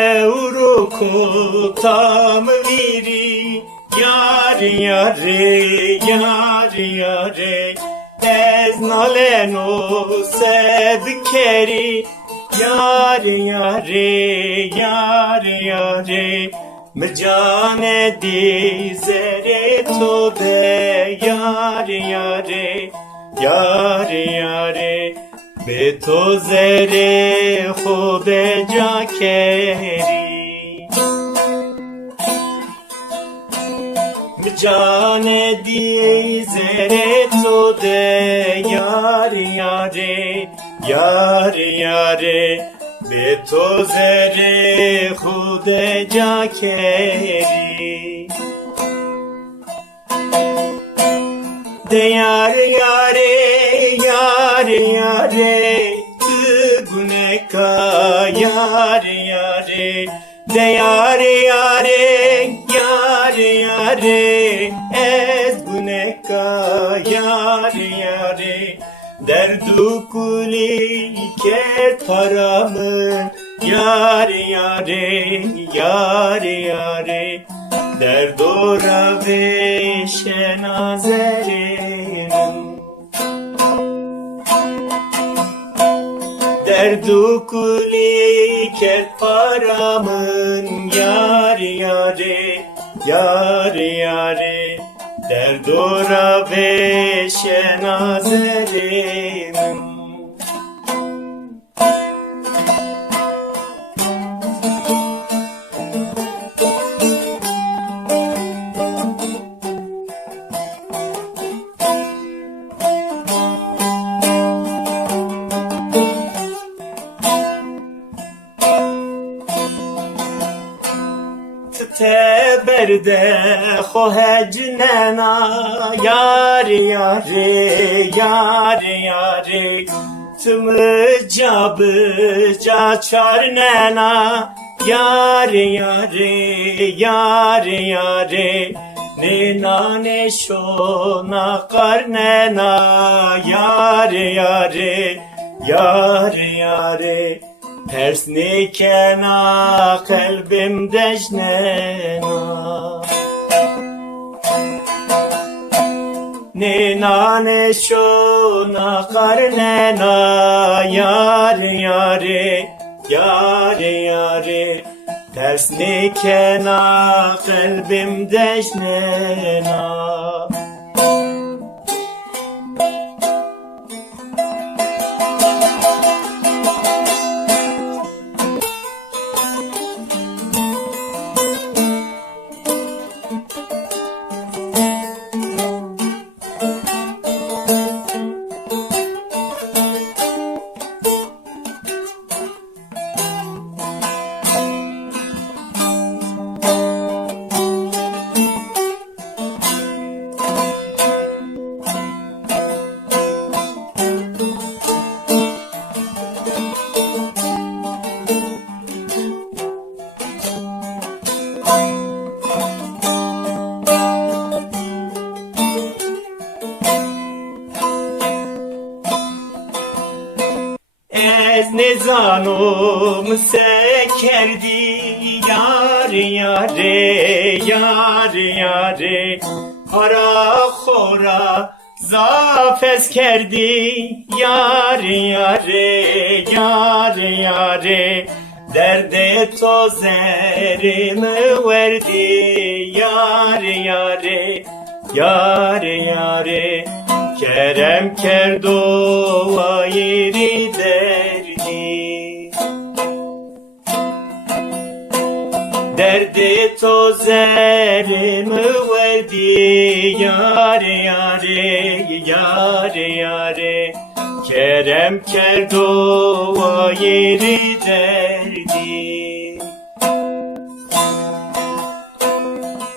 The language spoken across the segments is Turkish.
Teuruku tam viri yare yare yare yare ez naleno sedkeri yare yare yare yare mirjane di zere to de yare yare yare yare به تو زره خود جا کری جان دی زره تو ده یار یاره یار یاره به تو زره خود جا کری ده یار یاره yare yare tıguneka yare yare de yare yare yare yare ez guneka yare yare derdu kuli ket paramın yare yare yare yare derdora ve şenazerim derdu kuli ket paramın yare yare yare yare derdora ve şenazerim berde khohej nena yare yare yare yare tım cabı caçar nena yare yare yare yare nena ne şona kar nena yare yare yare yare ters nikena kalbim dejnena Nena ne şona karnena yare yare yare yare ters nikena kalbim dejnena Ez nezanum sekerdi yare yare yare yare Hara khora zafez kerdi yare yare yare yare Derde to zerimi verdi yare yare yare yare Kerem kerdo ayri derdi Derdi to zerimi verdi yare yare yare yare Kerem kerdo ayri derdi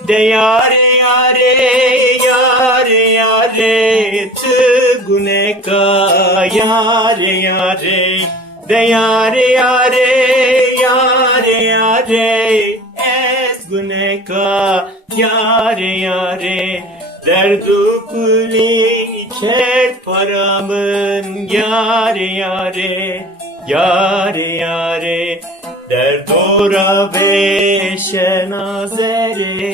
de yare yare yare yare tüguneka yare yare de yare yare yare yare esguneka yare yare derdu kuli kert paramın yare yare yare yare derdora ve şenazerim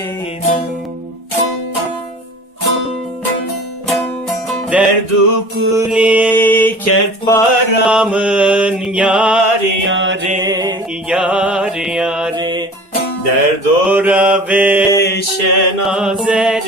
derdu kuli kert paramın yare yare yare yare derdora ve şenazerim